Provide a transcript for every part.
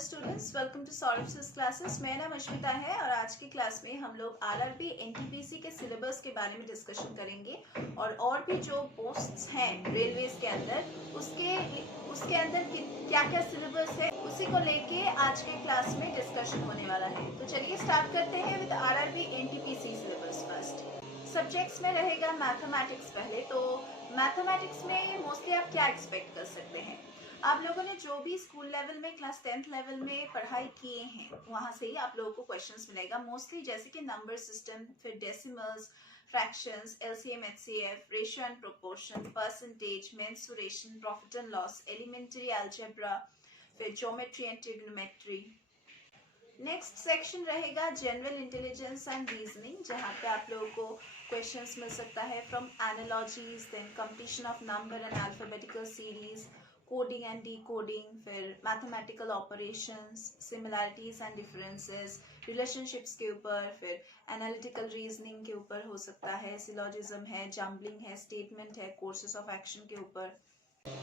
Students, welcome to Saurabh classes. मेरा नाम अश्मिता है और आज की क्लास में हम लोग आरआरबी एनटीपीसी के सिलेबस के बारे में डिस्कशन करेंगे और भी जो पोस्ट्स हैं रेलवेज के अंदर उसके अंदर क्या क्या सिलेबस है उसी को लेके आज के क्लास में डिस्कशन होने वाला है। तो चलिए स्टार्ट करते हैं with RRB NTPC syllabus. First subjects में रहेगा मैथमेटिक्स। पहले तो मैथमेटिक्स में मोस्टली आप क्या एक्सपेक्ट कर सकते हैं? आप लोगों ने जो भी स्कूल लेवल में क्लास 10th लेवल में पढ़ाई किए हैं वहां से ही आप लोगों को क्वेश्चंस मिलेगा मोस्टली, जैसे कि नंबर सिस्टम, फिर decimals, fractions, LCM, HCF, ratio and proportion, percentage, mensuration, profit and loss, elementary algebra, फिर geometry and trigonometry. Next section रहेगा जनरल इंटेलिजेंस एंड रीजनिंग, जहाँ पे आप लोगों को क्वेश्चंस मिल सकता है from analogies, then completion of number and alphabetical series, coding and decoding, फिर mathematical operations, similarities and differences, relationships के ऊपर, फिर एनालिटिकल रीजनिंग के ऊपर हो सकता है, सिलॉजिज्म है, जम्बलिंग है, स्टेटमेंट है, कोर्सेस ऑफ एक्शन के ऊपर।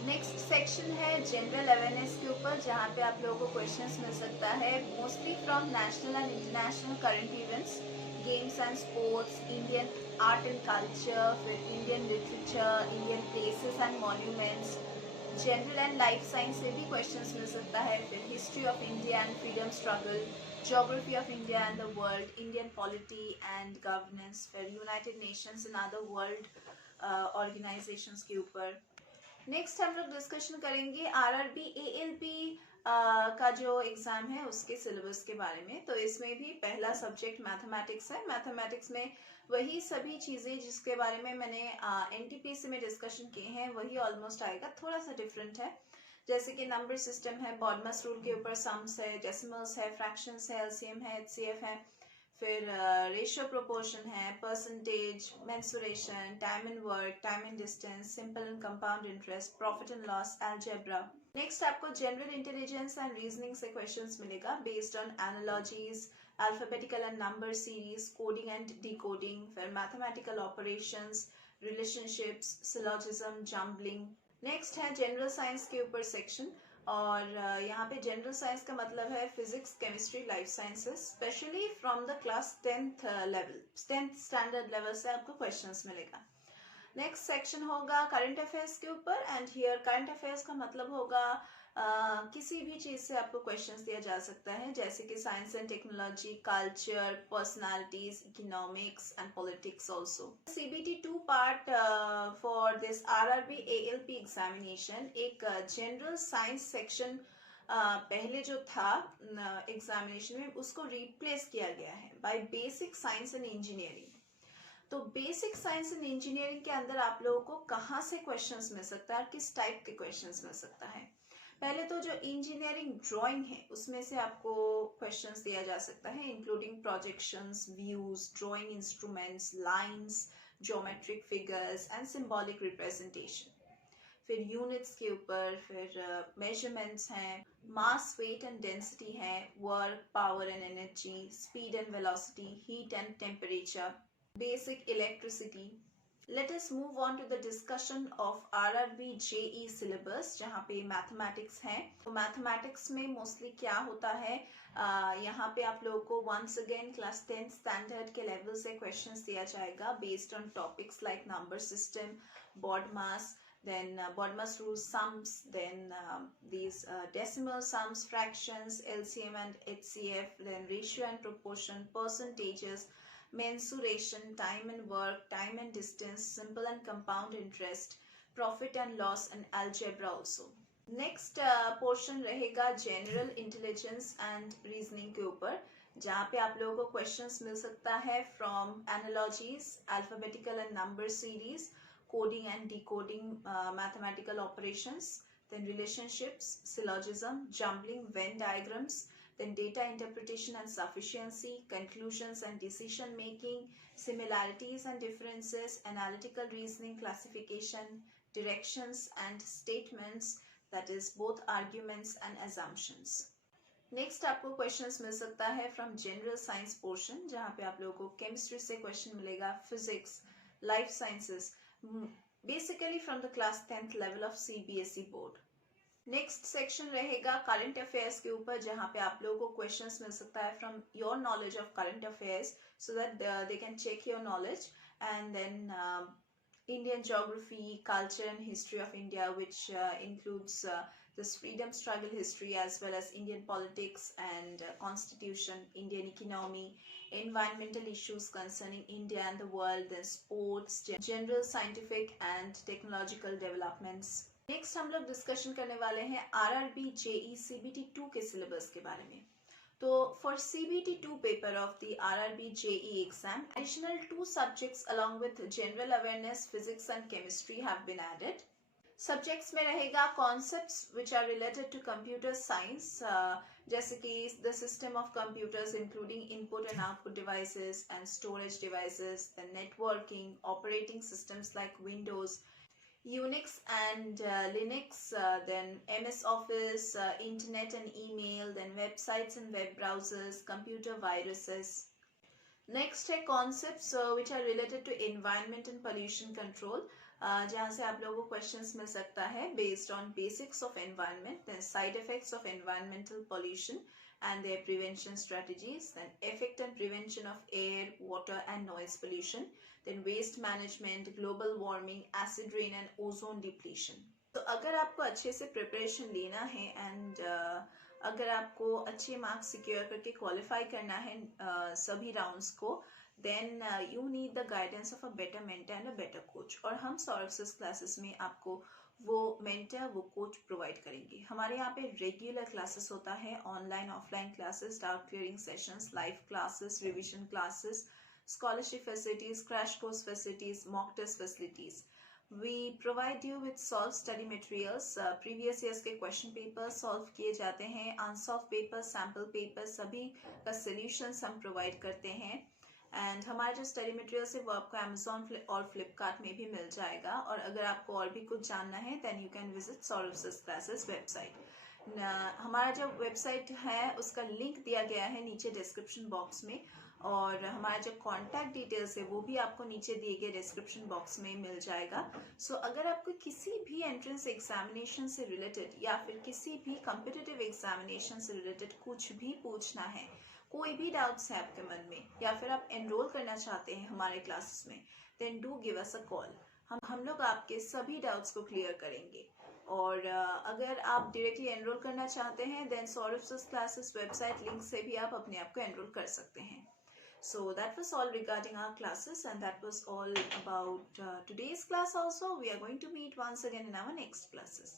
नेक्स्ट सेक्शन है जनरल अवेयरनेस के ऊपर, जहाँ पे आप लोगों को क्वेश्चंस मिल सकता है mostly from national and international current events, games and sports, Indian art and culture, फिर Indian literature, Indian places and monuments, general and life science से भी क्वेश्चंस मिल सकता है, फिर history of India and freedom struggle, geography of India and the world, Indian polity and governance, फिर United Nations and other world organisations के ऊपर। Next हम लोग डिस्कशन करेंगे आरआरबी एएलपी का जो एग्जाम है उसके सिलेबस के बारे में। तो इसमें भी पहला सब्जेक्ट मैथमेटिक्स है। मैथमेटिक्स में वही सभी चीजें जिसके बारे में मैंने एनटीपीसी में डिस्कशन किए हैं वही ऑलमोस्ट आएगा, थोड़ा सा डिफरेंट है। जैसे कि नंबर सिस्टम है, बॉडमस रूल के ऊपर सम्स है, डेसिमल्स है, फ्रैक्शंस है, एलसीएम है, एचसीएफ है, फिर रेशियो प्रोपोर्शन है, percentage, mensuration, time and work, time and distance, simple and compound interest, profit and loss, algebra. Next आपको जनरल इंटेलिजेंस एंड रीजनिंग से क्वेश्चंस मिलेगा based on analogies, alphabetical and number series, coding and decoding, फिर mathematical operations, relationships, syllogism, jumbling. Next है general science के ऊपर section, और यहाँ पे जनरल साइंस का मतलब है physics, chemistry, life sciences, specially from the class 10th level, 10th standard level से आपको क्वेश्चंस मिलेगा। नेक्स्ट सेक्शन होगा करंट अफेयर्स के ऊपर, एंड हियर करंट अफेयर्स का मतलब होगा किसी भी चीज से आपको क्वेश्चंस दिया जा सकता है, जैसे कि science and technology, culture, personalities, economics and politics also. CBT 2 part for this RRB ALP examination, एक जनरल साइंस सेक्शन पहले जो था एग्जामिनेशन में उसको रिप्लेस किया गया है by basic science and engineering. तो बेसिक साइंस एंड इंजीनियरिंग के अंदर आप लोगों को कहाँ से क्वेश्चंस मिल सकता है और किस टाइप के क्वेश्चंस मिल सकता है? पहले तो जो इंजीनियरिंग ड्राइंग है उसमें से आपको क्वेश्चंस दिया जा सकता है, including projections, views, drawing instruments, lines, geometric figures and symbolic representation. फिर यूनिट्स के ऊपर, फिर मेजरमेंट्स हैं, मास, वेट एंड डेंसिटी है, work, power and energy, speed and velocity, heat and temperature, basic electricity. Let us move on to the discussion of RRB JE syllabus, जहाँ पे mathematics है। तो मैथमेटिक्स में मोस्टली क्या होता है, यहाँ पे आप लोगों को once again class 10th standard के लेवल से क्वेश्चंस दिया जाएगा based on topics like number system, BODMAS, then BODMAS rules, sums, then these decimal sums, fractions, LCM and HCF, then ratio and proportion, percentages, mensuration, time and work, time and distance, simple and compound interest, profit and loss and algebra also. Next portion रहेगा general intelligence and reasoning के ऊपर, जहाँ पे आप लोगों को questions मिल सकता है from analogies, alphabetical and number series, coding and decoding, mathematical operations, then relationships, syllogism, jumbling, Venn diagrams, then data interpretation and sufficiency, conclusions and decision making, similarities and differences, analytical reasoning, classification, directions and statements, that is both arguments and assumptions. Next आपको questions मिल सकता है from general science portion, जहाँ पे आप लोगों को chemistry से क्वेश्चन मिलेगा, physics, life sciences, basically from the class 10th level of CBSE board. Next section रहेगा करंट अफेयर्स के ऊपर, जहाँ पे आप लोगों को क्वेश्चंस मिल सकता है from your knowledge of current affairs, so that they can check your knowledge. And then Indian geography, culture and history of India, which includes this freedom struggle history as well as Indian politics and constitution, Indian economy, environmental issues concerning India and the world, then sports, general scientific and technological developments. Next हम लोग discussion करने वाले हैं RRB JE CBT 2 के syllabus के बारे में. So for CBT2 paper of the RRB JE exam, additional 2 subjects along with general awareness, physics and chemistry have been added. Subjects में रहेगा concepts which are related to computer science, जैसे कि the system of computers including input and output devices and storage devices, the networking, operating systems like Windows, Unix and Linux, then MS Office, internet and email, then websites and web browsers, computer viruses. Next है concepts which are related to environment and pollution control, जहाँ से आप लोगों को questions मिल सकता है based on basics of environment, then side effects of environmental pollution and their prevention strategies, then effect and prevention of air, water and noise pollution, then waste management, global warming, acid rain and ozone depletion. तो अगर आपको अच्छे से preparation लेना है and अगर आपको अच्छे मार्क्स सिक्योर करके क्वालिफाई करना है सभी राउंड्स को, then you need the guidance of a better mentor and a better coach. और हम सौरभ सिस क्लासेस में आपको वो मेंटर, वो कोच प्रोवाइड करेंगे. हमारे यहाँ पे रेगुलर क्लासेस होता है, online offline classes, doubt clearing sessions, live classes, revision classes, scholarship facilities, crash course facilities, mock test facilities. We provide you with solved study materials. Previous years के question papers solve किए जाते हैं, unsolved papers, sample papers, सभी का solutions हम provide करते हैं. And हमारे जो स्टडी मटेरियल्स है वो आपको Amazon और फ्लिपकार्ट में भी मिल जाएगा. और अगर आपको और भी कुछ जानना है then you can visit Saurabh sis classes website. हमारा जो वेबसाइट है उसका लिंक दिया गया है नीचे डिस्क्रिप्शन बॉक्स में, और हमारा जो कॉन्टैक्ट डिटेल्स है वो भी आपको नीचे दिए गए डिस्क्रिप्शन बॉक्स में मिल जाएगा. सो अगर आपको किसी भी एंट्रेंस एग्जामिनेशन से रिलेटेड या फिर किसी भी कॉम्पिटिटिव एग्जामिनेशन से रिलेटेड कुछ भी पूछना है, कोई भी डाउट्स है आपके मन में, या फिर आप एनरोल करना चाहते हैं हमारे क्लासेस में, then do give us a call. हम लोग आपके सभी डाउट्स को क्लियर करेंगे. और अगर आप डायरेक्टली एनरोल करना चाहते हैं then Saurabh sis classes website link से भी आप अपने आप को एनरोल कर सकते हैं. So that was all regarding our classes, and that was all about today's class also. We are going to meet once again in our next classes.